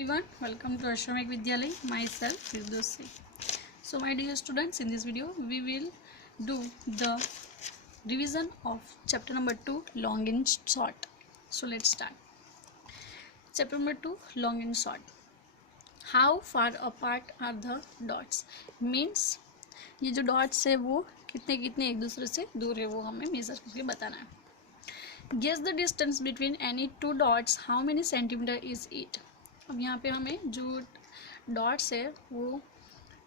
everyone, welcome to Ashramik Vidyalay. Myself Firdausi. So my dear students, in this video we will do the revision of chapter number 2, long and short. So let's start. Chapter number 2, long and short. How far apart are the dots? Means ये जो dots है वो कितने कितने एक दूसरे से दूर है वो हमें मेजर करके बताना है. Guess the distance between any two dots. How many centimeter is it? अब यहाँ पे हमें जो डॉट्स है वो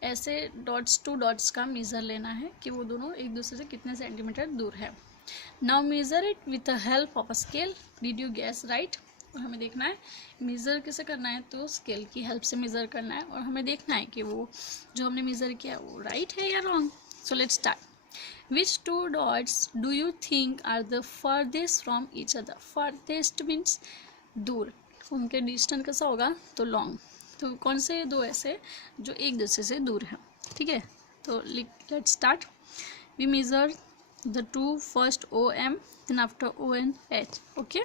ऐसे डॉट्स टू डॉट्स का मेज़र लेना है कि वो दोनों एक दूसरे से कितने सेंटीमीटर दूर है. Now measure it with the help of a scale. Did you gas right? और हमें देखना है मेज़र कैसे करना है, तो स्केल की हेल्प से मेज़र करना है और हमें देखना है कि वो जो हमने मेज़र किया वो राइट है या wrong. So let's start. Which two dots do you think are the farthest from each other? Farthest means दूर, उनके डिस्टेंस कैसा होगा तो लॉन्ग. तो कौन से दो ऐसे जो एक दूसरे से दूर है. ठीक है, तो let's start. We measure the two first O M then after O N H. Okay,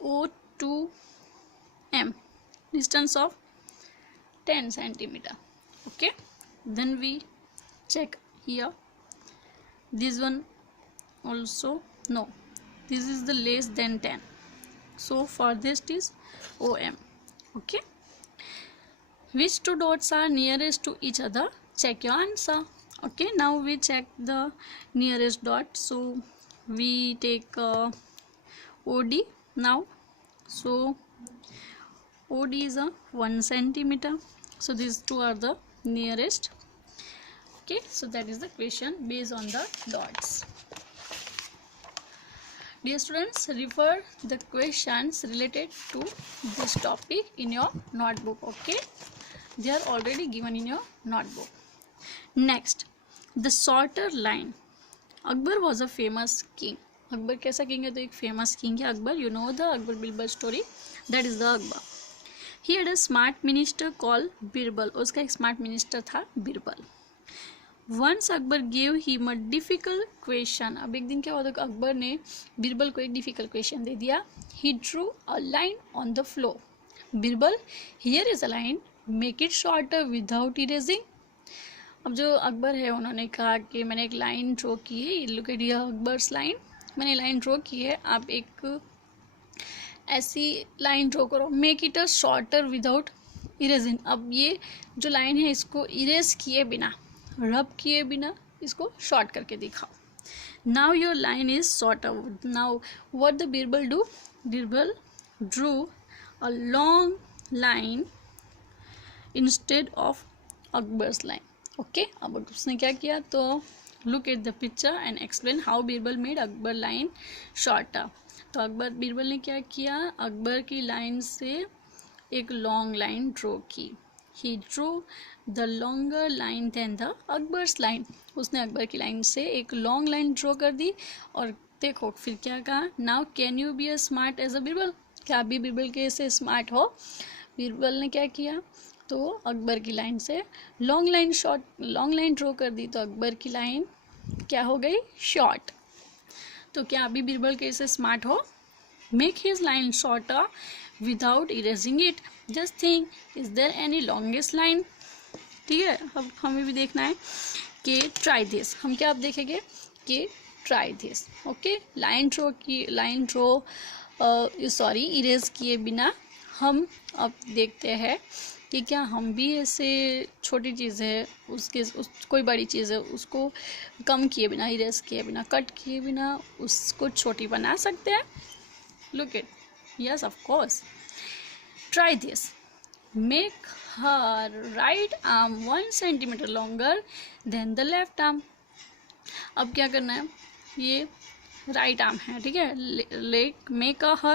O to M distance of 10 centimeter. Okay, then we check here. This one also no, this is the less than 10, so farthest is OM. Okay, which two dots are nearest to each other? Check your answer. Okay, now we check the nearest dot. So we take OD now. So OD is a 1 centimeter, so these two are the nearest. Okay, so that is the question based on the dots. Dear students, refer the questions related to this topic in your notebook. Okay, they are already given in your notebook. Next, the shorter line. Akbar was a famous king. Akbar कैसा king है, तो एक famous king है Akbar. You know the Akbar Birbal story. That is the Akbar. He had a smart minister called Birbal. उसका एक smart minister था Birbal. Once Akbar gave him a difficult question. अब एक दिन क्या हुआ था, अकबर ने बीरबल को एक डिफिकल्ट क्वेश्चन दे दिया. He drew a line on the floor. Birbal, here is a line, make it shorter without erasing. अब जो अकबर है उन्होंने कहा कि मैंने एक लाइन ड्रॉ की है. Look eight here Akbar's line. मैंने लाइन ड्रॉ की है, आप एक ऐसी लाइन ड्रॉ करो. Make it a shorter without erasing. अब ये जो लाइन है इसको इरेज किए बिना, रब किए बिना इसको शॉर्ट करके दिखाओ. Now your line is short. Now what the Birbal do? Birbal drew a long line instead of Akbar's line. Okay, अब उसने क्या किया, तो look at the picture and explain how Birbal made Akbar line shorter. तो बीरबल ने क्या किया, अकबर की लाइन से एक लॉन्ग लाइन ड्रॉ की. He drew the longer line than the Akbar's line. उसने अकबर की लाइन से एक लॉन्ग लाइन ड्रॉ कर दी. और देखो फिर क्या कहा, now can you be a smart as a Birbal. क्या आप भी बीरबल के से स्मार्ट हो? बीरबल ने क्या किया, तो अकबर की लाइन से लॉन्ग लाइन ड्रॉ कर दी. तो अकबर की लाइन क्या हो गई, शॉर्ट. तो क्या आप भी बीरबल के से स्मार्ट हो? Make his line shorter without erasing it. Just think, is there any longest line? ठीक है, अब हमें भी देखना है कि try this. हम क्या अब देखेंगे कि try this. Okay, line draw erase किए बिना हम अब देखते हैं कि क्या हम भी ऐसे छोटी चीज़ है कोई बड़ी चीज़ है उसको कम किए बिना, इरेज किए बिना, कट किए बिना उसको छोटी बना सकते हैं. Look it. Yes, of course. Try this. Make her right arm 1 centimeter longer than the left arm. अब क्या करना है, ये राइट आर्म है, ठीक है. Make her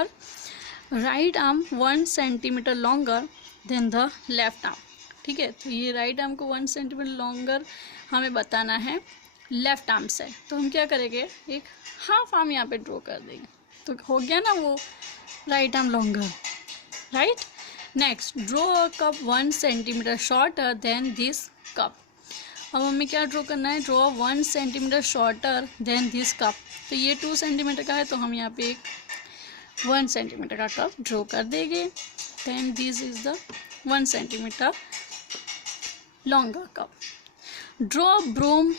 right arm 1 centimeter longer than the left arm. ठीक है, तो ये राइट आर्म को 1 centimeter longer हमें बताना है लेफ्ट आर्म से. तो हम क्या करेंगे, एक हाफ आर्म यहाँ पे ड्रॉ कर देंगे. तो हो गया ना वो right arm longer, right. Next, draw a cup 1 centimeter shorter than this cup. अब हमें क्या ड्रॉ करना है, draw 1 centimeter shorter than this cup. तो ये 2 centimeter का है, तो हम यहाँ पे एक 1 centimeter का कप ड्रॉ कर देंगे. then this is the 1 centimeter longer cup. Draw a broom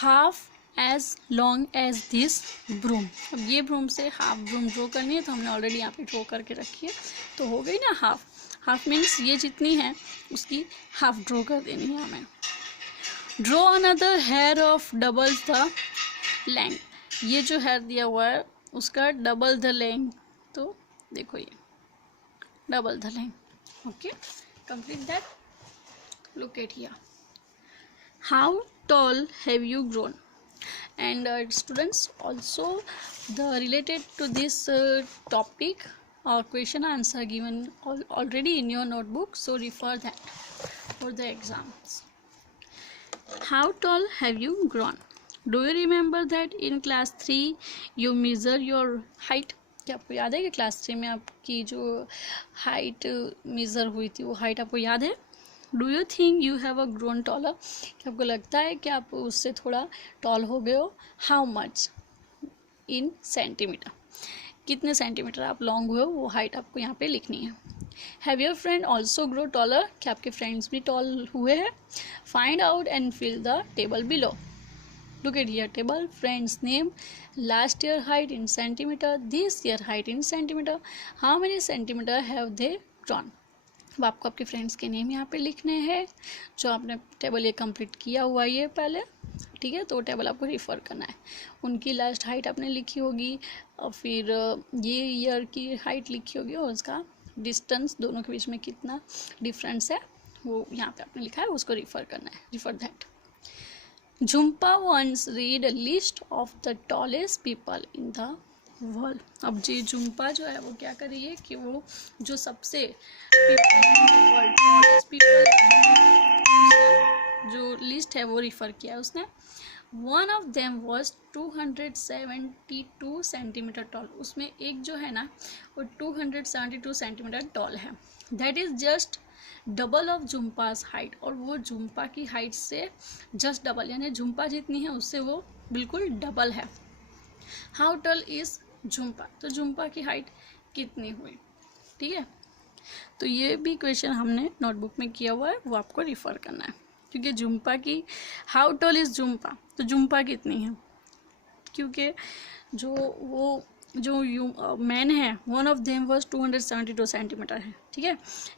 half as long as this broom. अब ये broom से हाफ broom ड्रॉ करनी है, तो हमने ऑलरेडी यहाँ पे ड्रॉ करके रखी है, तो हो गई ना हाफ. हाफ मीन्स ये जितनी है उसकी हाफ ड्रॉ कर देनी है हमें. Draw another hair of double the length. ये जो हेयर दिया हुआ है उसका डबल द लेंथ, तो देखो ये double the length. Okay, complete that. Look at here. How tall have you grown? And students, also the related to this topic question answer given already in your notebook, so refer that for the exams. How tall have you grown? Do you remember that in class 3 you measure your height? क्या आपको याद है कि class 3 में आपकी जो height measure हुई थी वो हाइट आपको याद है? Do you think you have a grown taller? क्या आपको लगता है कि आप उससे थोड़ा टॉल हो गए हो? How much in centimetre? कितने सेंटीमीटर आप लॉन्ग हुए हो, वो हाइट आपको यहाँ पे लिखनी है. Have your friend also grow taller? क्या आपके फ्रेंड्स भी टॉल हुए हैं? Find out and fill the table below. Look at here table. Friends name, last year height in centimeter, this year height in centimeter, how many centimeter have they grown. अब आपको आपके friends के name यहाँ पे लिखने हैं. जो आपने टेबल ये कंप्लीट किया हुआ है पहले, ठीक है, तो टेबल आपको रिफ़र करना है. उनकी लास्ट हाइट आपने लिखी होगी और फिर ये ईयर की हाइट लिखी होगी और उसका डिस्टेंस दोनों के बीच में कितना डिफरेंस है वो यहाँ पे आपने लिखा है, उसको रिफ़र करना है. Refer that. Jhumpa once read a list of the tallest people in the world. अब जी झुम्पा जो है वो क्या कर रही है कि वो जो सबसे tallest people जो लिस्ट है वो रिफ़र किया है उसने. One of them was 272 centimetre tall. उसमें एक जो है ना वो 272 सेंटीमीटर टॉल है. That is just double of Jhumpa's height. और वो झुम्पा की हाइट से जस्ट डबल, यानी झुम्पा जितनी है उससे वो बिल्कुल डबल है. How tall is Jhumpa? तो झुम्पा की हाइट कितनी हुई, ठीक है. तो ये भी क्वेश्चन हमने नोटबुक में किया हुआ है, वो आपको रिफ़र करना है. क्योंकि झुम्पा की हाउ टॉल इज़ झुम्पा, तो झुम्पा कितनी है, क्योंकि जो मैन है one of them was 272 centimetre है, ठीक है,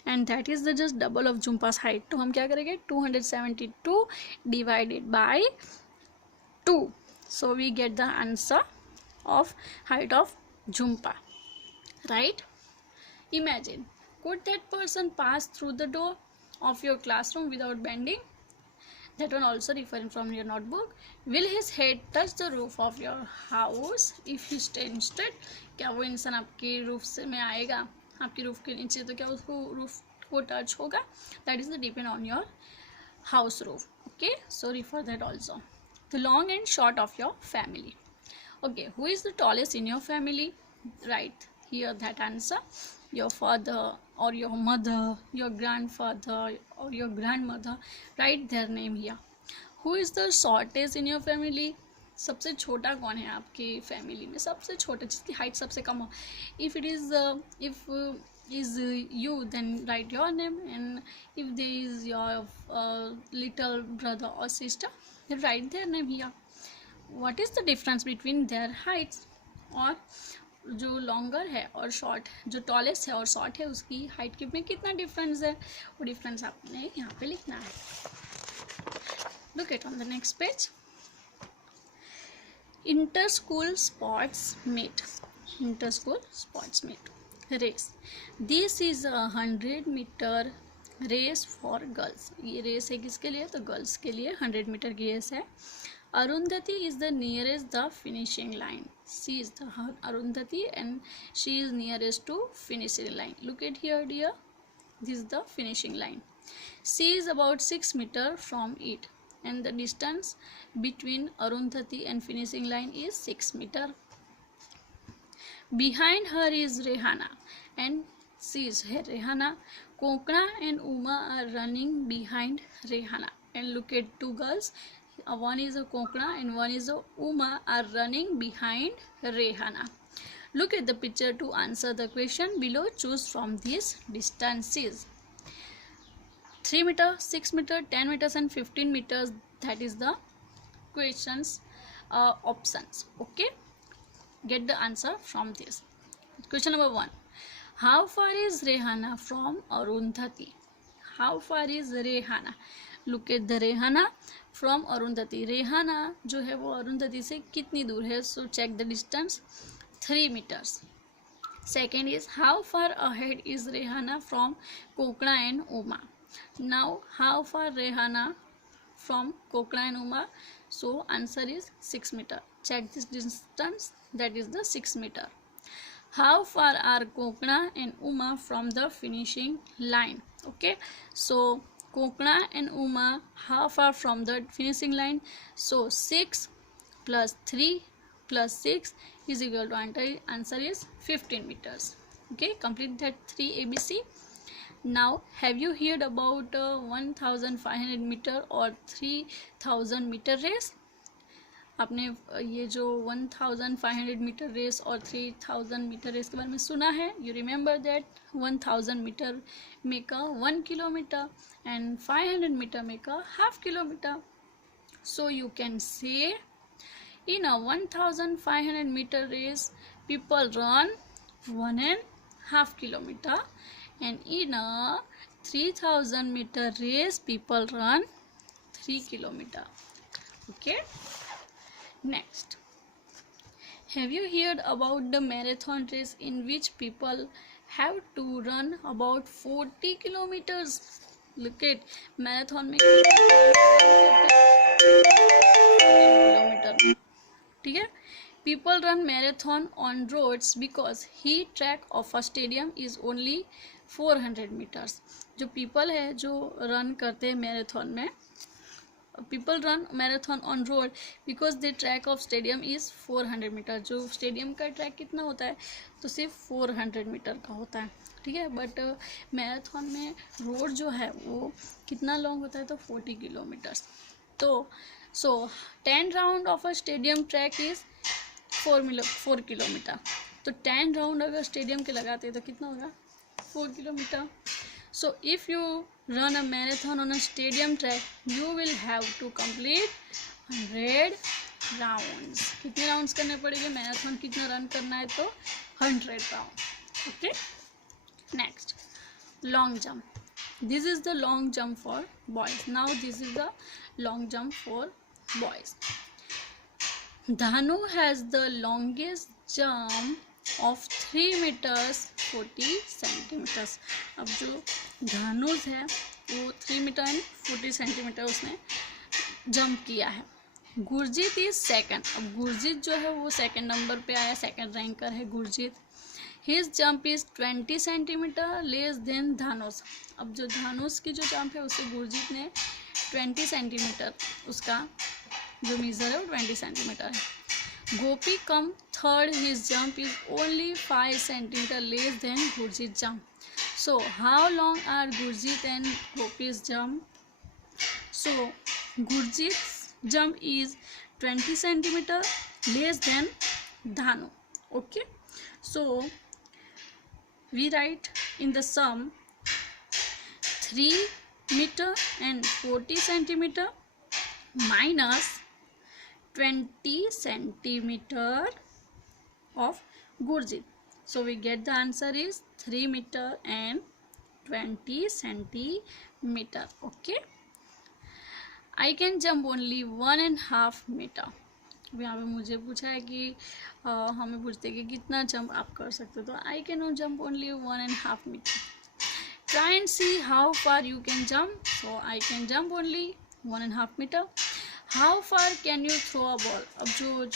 and that is the just double of Jhumpa's height. तो हम क्या करेंगे 272 divided by 2, so we get the answer of height of Jhumpa, right. Imagine, could that person pass through the door of your classroom without bending? That one also referring from your notebook. Will his head touch the roof of your house if he stands straight? क्या वो इंसान आपके roof से में आएगा, आपकी roof के नीचे, तो क्या उसको रूफ को टच होगा? That is the depend on your house roof. Okay, so refer that also. The long and short of your family. Okay, who is the tallest in your family? Right here that answer. Your father or your mother, your grandfather or your grandmother, write their name here. Who is the shortest in your family? सबसे छोटा कौन है आपकी family में, सबसे छोटा जिसकी height सबसे कम हो. If it is you, then write your name, and if there is your little brother or sister, then write their name here. What is the difference between their heights? और जो longer है और short, जो tallest है और short है, उसकी height के में कितना डिफरेंस है, वो डिफरेंस आपने यहाँ पे लिखना है. Look at on the next page. Inter school sports meet. Inter school sports meet race. This is 100 metre race for girls. ये रेस है किसके लिए, तो गर्ल्स के लिए 100 मीटर की रेस है. Arundhati is the nearest the finishing line. She is the Arundhati and she is nearest to finishing line. Look at here dear, this is the finishing line. She is about 6 meter from it, and the distance between Arundhati and finishing line is 6 meter. Behind her is Rehana and she is here Rehana. Kokna and Uma are running behind Rehana, and look at two girls. One is a Kokna and one is a Uma are running behind Rehana. Look at the picture to answer the question below. Choose from these distances. 3 meter, 6 meter, 10 meters and 15 meters. That is the questions options. Okay, get the answer from this. Question number 1. How far is Rehana from Arundhati? How far is Rehana? Look at the Rehana from Arundhati. Rehana जो है वो अरुंधति से कितनी दूर है? So check the distance. 3 meters. Second is, how far ahead is Rehana from Kokla and Uma? Now how far Rehana from Kokla and Uma? So answer is 6 meter. Check this distance, that is the 6 meter. How far are Kokla and Uma from the finishing line? Okay, so Kokla and Uma, how far from the finishing line? So 6 plus 3 plus 6 is equal to answer is 15 meters. Okay, complete that 3 ABC. Now have you heard about 1500 meter or 3000 meter race? आपने ये जो 1500 metre race और 3000 metre race के बारे में सुना है. You remember that 1000 metre make a 1 kilometre and 500 metre make a half kilometre. So you can say in a 1500 meter race people run 1.5 kilometer, and in a 3000 meter race people run 3 kilometer. Okay, next, have you heard about the marathon race in which people have to run about 40 kilometers? Look at marathon में kilometre. ठीक है, people run marathon on roads because heat track of a stadium is only 400 meters. जो people है जो run करते हैं marathon में, people run marathon on road because the track of stadium is 400 meter. जो stadium का track कितना होता है? तो सिर्फ 400 मीटर का होता है. ठीक है, बट मैराथन में रोड जो है वो कितना लॉन्ग होता है? तो 40 किलोमीटर्स. तो so 10 round of a stadium track is 4 kilometre. तो 10 राउंड अगर स्टेडियम के लगाते हैं तो कितना होगा? 4 kilometre. So if you run a marathon on a stadium track, you will have to complete 100 rounds. कितने राउंड्स करने पड़ेंगे? मैराथन कितना रन करना है? तो 100 round. Okay, next, long jump. This is the long jump for boys. Now this is the long jump for boys. Dhanu has the longest jump of 3 meters 40 centimeters. अब जो धानुष है वो 3 मीटर एंड 40 सेंटीमीटर उसने jump किया है. Gurjeet is second. अब गुरजीत जो है वो सेकंड नंबर पे आया, सेकंड रैंकर है Gurjeet. His jump is 20 centimetre less then Dhanush. अब जो धानुष की जो जंप है उससे गुरजीत ने 20 सेंटीमीटर उसका जो मीजर है वो 20 सेंटीमीटर है. Gopi come third, his jump is only 5 centimetre less than Gurjeet jump. So how long are Gurjeet and Gopi's jump? So Gurjeet jump is 20 centimetre less than Dhanu. Okay, so we write in the sum 3 meter and 40 centimeter minus 20 centimeter of Gurjit. So we get the answer is 3 meter and 20 centimeter. Okay, I can jump only 1.5 meter. यहाँ पे मुझे पूछा है कि हमें पूछते हैं कि कितना जंप आप कर सकते हो. तो I can not jump only 1.5 metre. Try and see how far you can jump. So I can jump only 1.5 metre. How far can you throw a ball. अब जो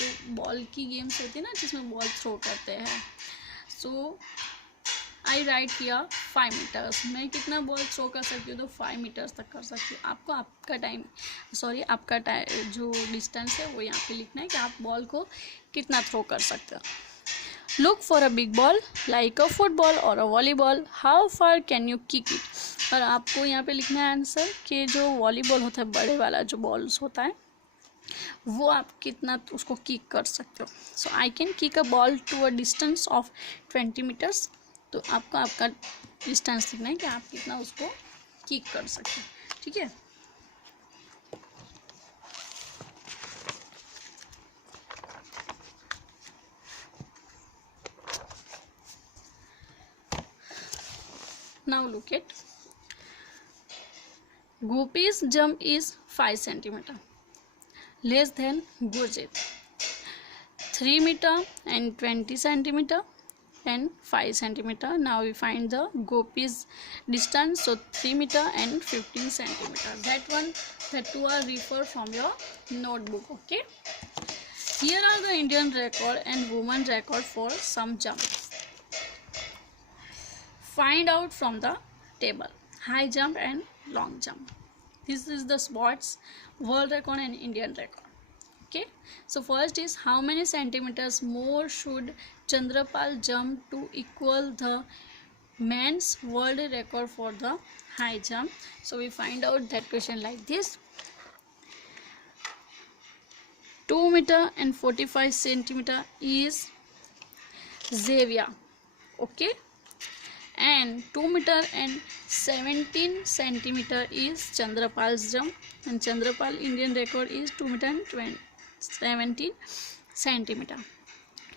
बॉल की गेम्स होती है ना जिसमें बॉल थ्रो करते हैं, सो आई right किया 5 मीटर्स. मैं कितना बॉल थ्रो कर सकती हूँ? तो 5 मीटर्स तक कर सकती हूँ. आपको आपका जो डिस्टेंस है वो यहाँ पे लिखना है कि आप बॉल को कितना थ्रो कर सकते हो. Look for a big ball like a football और a volleyball. How far can you kick it. और आपको यहाँ पे लिखना है आंसर कि जो वॉलीबॉल होता है, बड़े वाला जो बॉल्स होता है वो आप कितना उसको किक कर सकते हो. So I can kick a ball to a distance of 20 metres. तो आपका डिस्टेंस लिखना है कि आप कितना उसको किक कर सकते हो. ठीक है. Now look at Gopi's jump is 5 centimeter less than Gurjit. 3 meter and 20 centimeter and 5 centimeter. Now we find the Gopi's distance. So 3 meter and 15 centimeter. That two are refer from your notebook. Okay. Here are the Indian record and woman record for some jump. Find out from the table high jump and long jump. This is the sports world record and Indian record. Okay, so first is how many centimeters more should Chandrapal jump to equal the men's world record for the high jump. So we find out that question like this. 2 meter and 45 centimeter is Xavier. Okay, and 2 meter and 17 centimeter is Chandrapal's jump, and Chandrapal Indian record is 2 meter and 17 centimeter.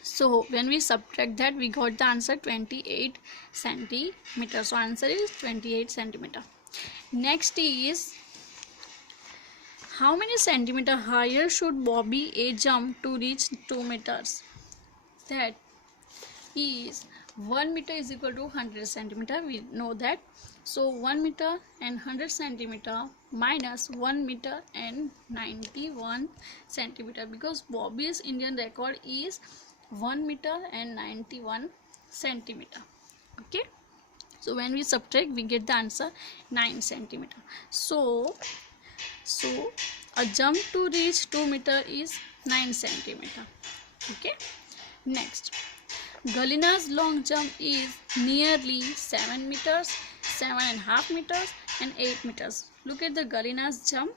So when we subtract that, we got the answer 28 centimeter. So answer is 28 centimeter. Next is how many centimeter higher should Bobby A jump to reach 2 meters? That is 1 meter is equal to 100 centimeter. We know that. So 1 meter and 100 centimeter minus 1 meter and 91 centimeter, because Bobby's Indian record is 1 meter and 91 centimeter. Okay. So when we subtract, we get the answer 9 centimeter. So a jump to reach 2 meter is 9 centimeter. Okay. Next, Galina's long jump is nearly 7 meters, 7.5 meters and 8 meters. Look at the Galina's jump.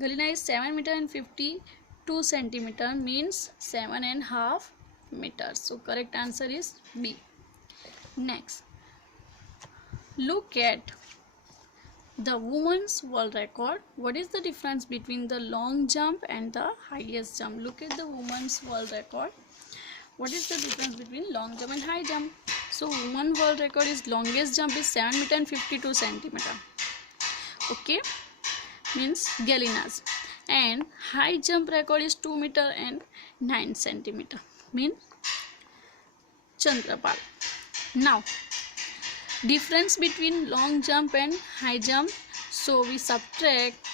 Galina is 7 meter and 52 centimeter, means 7.5 meters. So correct answer is B. Next, look at the women's world record. What is the difference between the long jump and the highest jump? Look at the women's world record. What is the difference between long jump and high jump? So women world record is longest jump is 7 meter and 52 centimeter. Okay, means Galina's. And high jump record is 2 meter and 9 centimeter, means Chandrapal. Now, difference between long jump and high jump. So we subtract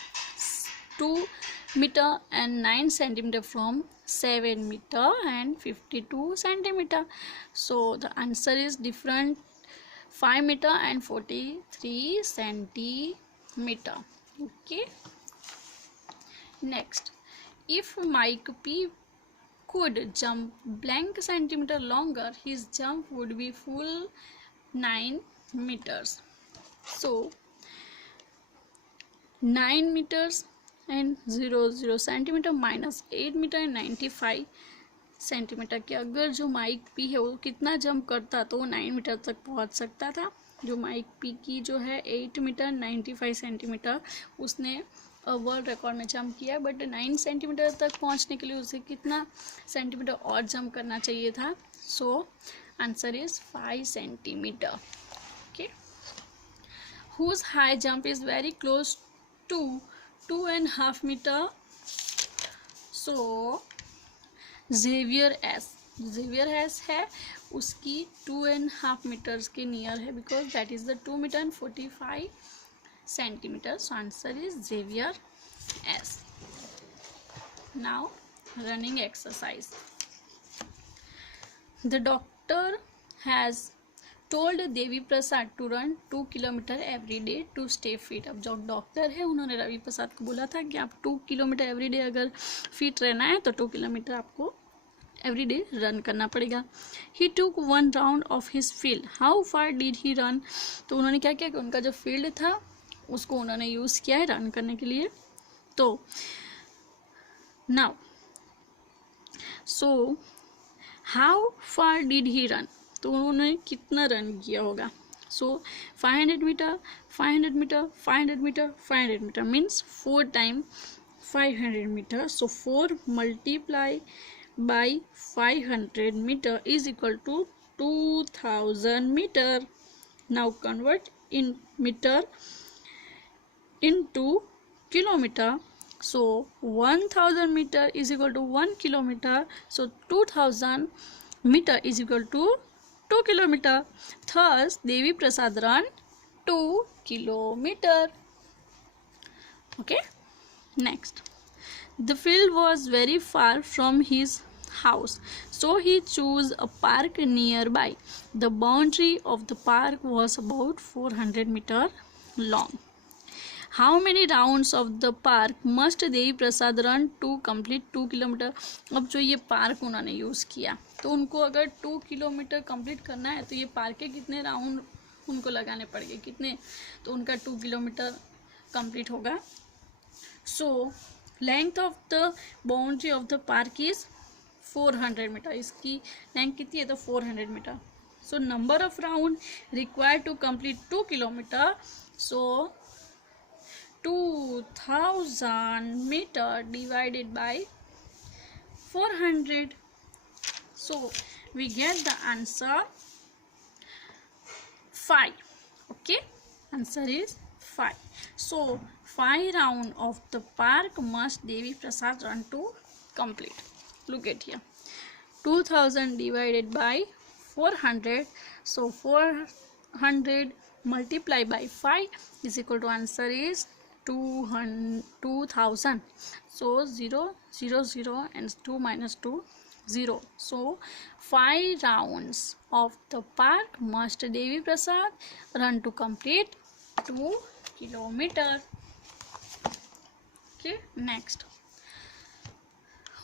2 meter and 9 centimeter from 7 meter and 52 centimeter. So the answer is different, 5 meter and 43 centimeter. Okay. Next, if Mike P could jump blank centimeter longer, his jump would be full 9 meters. So 9 meters and 0 centimeter minus 8 meter and 95 centimetre के अगर जो mic P है वो कितना jump करता तो वो 9 metre तक पहुंच सकता था. जो माइक पी की जो है 8 मीटर 95 सेंटीमीटर उसने वर्ल्ड रिकॉर्ड में जंप किया, बट 9 सेंटीमीटर तक पहुंचने के लिए उसे कितना सेंटीमीटर और जंप करना चाहिए था. So answer is 5 centimetre. Okay. Whose high jump is very close to 2.5 metre. So Xavier S है उसकी 2.5 मीटर्स के नियर है, because that is the 2 metre and 45 centimetre. So answer is Xavier S. Now running exercise. The doctor has told Devi Prasad to run 2 kilometre every day to stay fit. अब जो doctor है उन्होंने रवि प्रसाद को बोला था कि आप 2 किलोमीटर एवरी डे अगर फिट रहना है तो 2 किलोमीटर आपको एवरी डे रन करना पड़ेगा. ही टूक 1 round of his field. How far did he run. तो उन्होंने क्या किया कि उनका जो फील्ड था उसको उन्होंने यूज़ किया है रन करने के लिए. तो Now, so how far did he run? तो उन्होंने कितना रन किया होगा? So 500 metre, 500 metre, 500 metre, 500 metre means 4 times 500 meter. So 4 multiply by 500 meter is equal to 2000 meter. Now convert in meter into kilometer. So 1000 meter is equal to 1 kilometer. So 2000 meter is equal to 2 kilometer. Thus Devi Prasad ran 2 kilometer. Okay, next. The field was very far from his house, so he chose a park nearby. The boundary of the park was about 400 meter long. How many rounds of the park must Devi Prasad run to complete 2 kilometre? अब जो ये park उन्होंने use किया, तो उनको अगर 2 kilometre complete करना है तो ये पार्क के कितने राउंड उनको लगाने पड़ेंगे, कितने? तो उनका 2 किलोमीटर कंप्लीट होगा. So length of the boundary of the park is 400 metre. इसकी लेंथ कितनी है? तो 400 metre. So number of round required to complete 2 kilometre. So 2000 meter divided by 400. So we get the answer 5. Okay, answer is 5. So 5 round of the park must Devi Prasad run to complete. Look at here, 2000 divided by 400. So 400 multiplied by 5 is equal to answer is 2000. So 0 0 0 and 2 minus 2 0. So 5 rounds of the park must Devi Prasad run to complete 2 kilometer. Okay, next.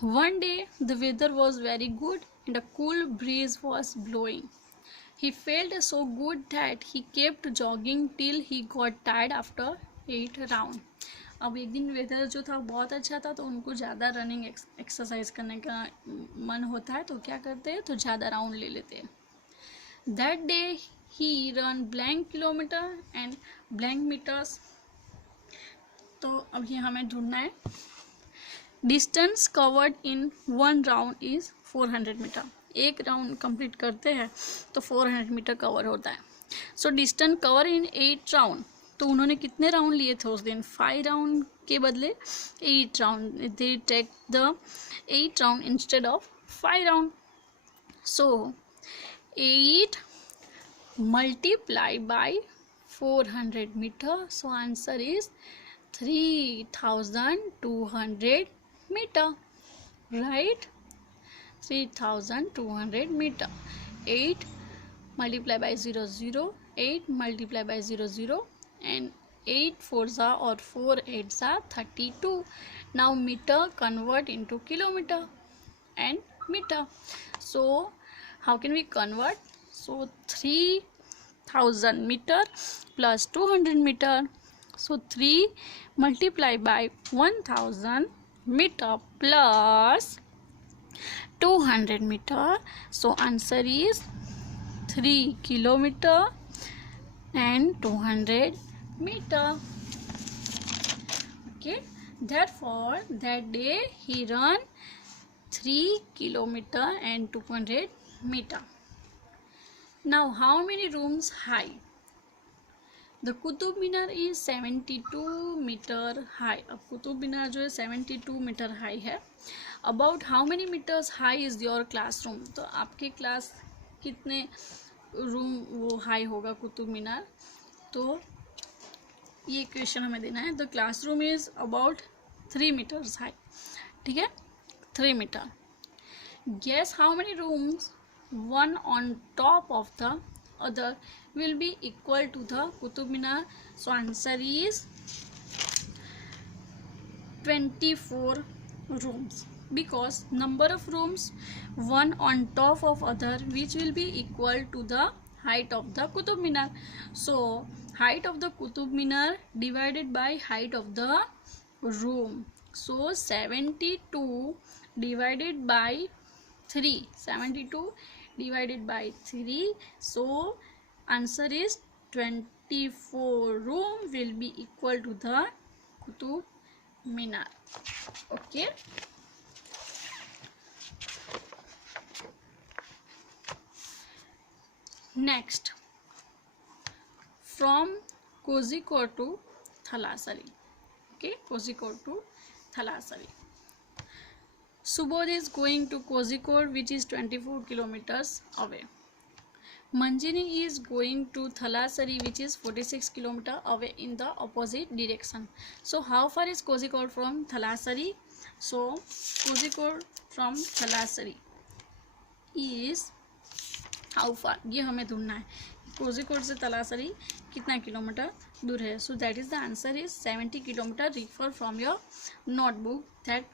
One day the weather was very good and a cool breeze was blowing. He felt so good that he kept jogging till he got tired after 8 round. अब एक दिन weather जो था बहुत अच्छा था, तो उनको ज़्यादा रनिंग एक्सरसाइज करने का मन होता है, तो क्या करते हैं, तो ज़्यादा राउंड ले लेते हैं. That day he run blank kilometre and blank metres. तो अब ये हमें ढूंढना है. Distance covered in 1 round is 400 metre. एक राउंड कंप्लीट करते हैं तो 400 मीटर कवर होता है. So distance cover in 8 round. तो उन्होंने कितने राउंड लिए थे उस दिन? 5 राउंड के बदले 8 round. They take the 8 round instead of 5 round. So 8 multiply by 400 metre. So answer is 3200 metre. Right, 3200 meter. 8 multiply by 0 0, 8 multiply by 0 0, and 8 4s are or 4 8s are 32. Now meter convert into kilometer and meter. So how can we convert? So 3000 meter plus 200 meter. So 3 multiply by 1000 meter plus 200 meter. So answer is 3 kilometer and 200 meter. Okay, therefore that day he ran 3 kilometer and 200 meter. Now how many rooms high? The Qutub Minar is 72 meter high. अब कुतुब मीनार जो है 72 metre high है. About how many metres high is your classroom? तो आपके class कितने room वो high होगा कुतुब मीनार? तो ये क्वेश्चन हमें देना है. The classroom is about 3 metres high. ठीक है, 3 metre. Guess how many rooms one on top of the other will be equal to the Qutub Minar. So answer is 24 rooms, because number of rooms one on top of other which will be equal to the height of the Qutub Minar. So height of the Qutub Minar divided by height of the room. So 72 divided by 3. 72 divided by 3. So answer is 24 room will be equal to the Qutub Minar. Okay. Next, from Kozhikode to Thalassery. Okay, Kozhikode to Thalassery. Subodh is going to Kozhikode, which is 24 kilometers away. Manjini is going to Thalassery, which is 46 kilometers away in the opposite direction. So how far is Kozhikode from Thalassery? So Kozhikode from Thalassery is how far, ये हमें ढूंढना है कोझिकोड से तलासरी कितना kilometre दूर है. So that is the answer is 70 kilometre. Refer from your notebook that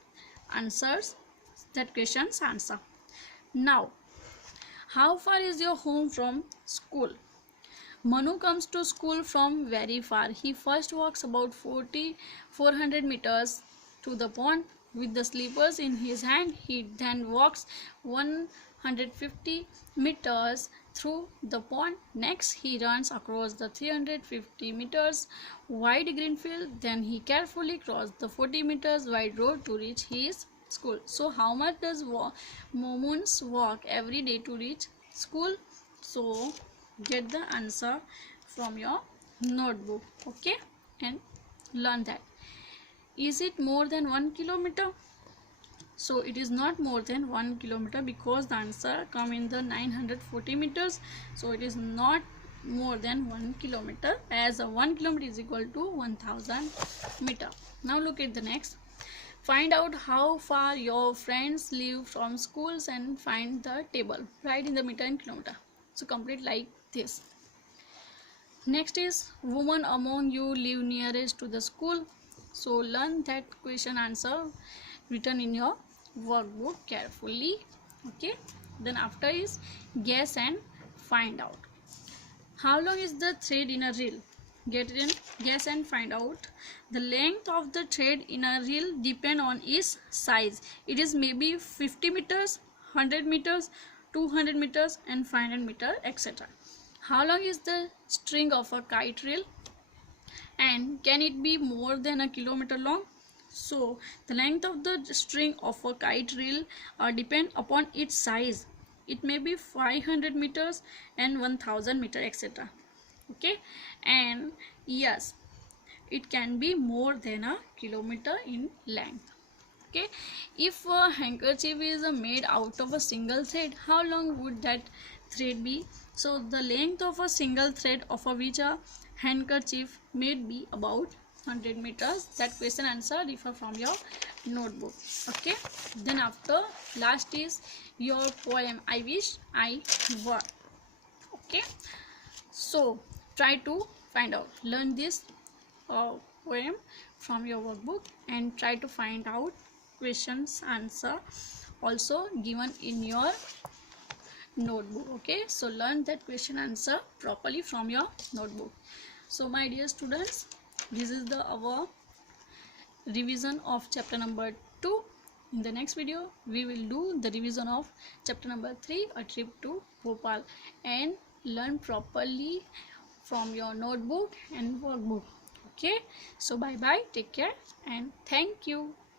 answers that questions answer. Now how far is your home from school? Manu comes to school from very far. He first walks about 400 meters to the pond with the slippers in his hand. He then walks 150 meters through the pond. Next, he runs across the 350 meters wide green field. Then he carefully crosses the 40 meters wide road to reach his school. So, how much does Momun's walk every day to reach school? So, get the answer from your notebook, okay, and learn that. Is it more than 1 kilometer? So it is not more than 1 kilometer because the answer come in the 940 meters. So it is not more than 1 kilometer, as a 1 kilometer is equal to 1000 meter. Now look at the next. Find out how far your friends live from schools and find the table. Write in the meter and kilometer. So complete like this. Next is woman among you live nearest to the school. So learn that question answer written in your workbook carefully, okay. Then after is guess and find out. How long is the thread in a reel? Guess and find out. The length of the thread in a reel depend on its size. It is maybe 50 meters, 100 meters, 200 meters and 500 meters, etc. How long is the string of a kite reel? And can it be more than a kilometer long? So the length of the string of a kite reel depend upon its size. It may be 500 meters and 1000 meters, etc. Okay, and yes, it can be more than a kilometer in length. Okay, if a handkerchief is made out of a single thread, how long would that thread be? So the length of a single thread of which a handkerchief may be about 100 meters. That question answer refer from your notebook, okay. Then after last is your poem I wish I were, okay. So try to find out, learn this poem from your workbook and try to find out questions answer also given in your notebook, okay. So learn that question answer properly from your notebook. So my dear students, this is our revision of chapter number 2. In the next video we will do the revision of chapter number 3, a trip to Bhopal, and learn properly from your notebook and workbook, okay. So bye bye, take care and thank you.